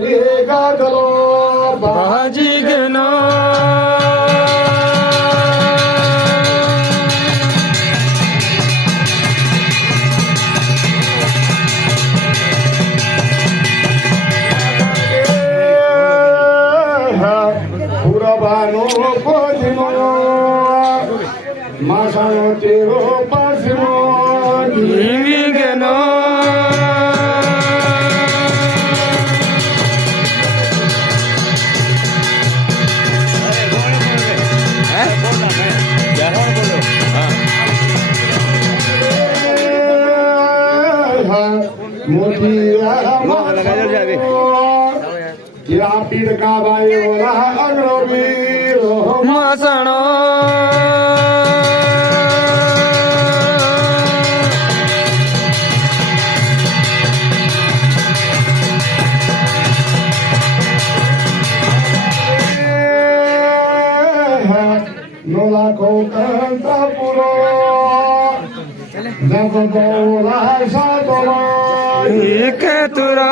रे गागलो बाजी गना पुरबानो कोदिनो मासानो तेरो पासिनो गना मोतिया क्या पीड़ का भाई बोला अग्रवीरो मसणो नोला को कंता पुरो जब बोला सातोला एक तुरा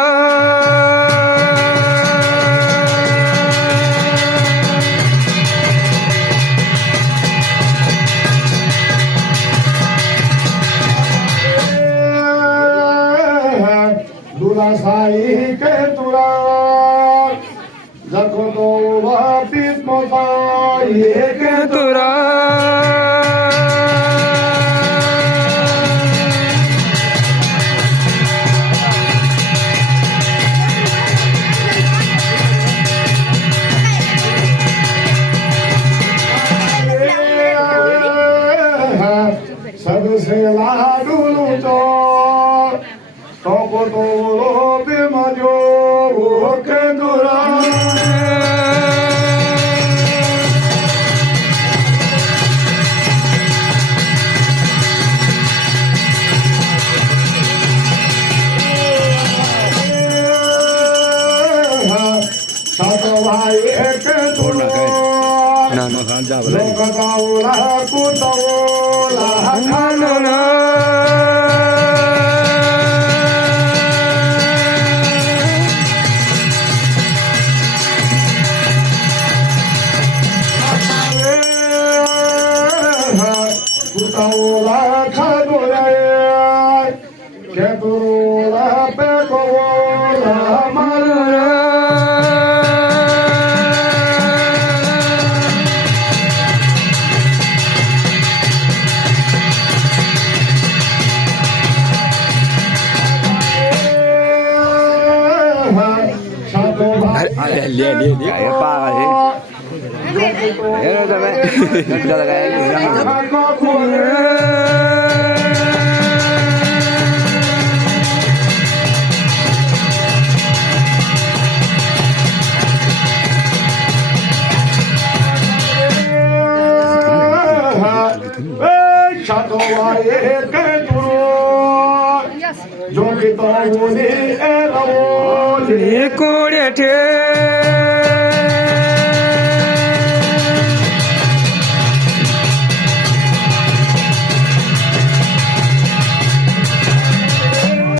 दूला साई के तुरा जब बोला पीत मोता एक तुरा सबसे लाडू तो को तो बिमजो वो के दुरा सात भाई एक दुरा लोक गावला कुतवला खानना कुतवला खागोया केतुला पेकोला मारुरा जो कि तो कोड़े ठे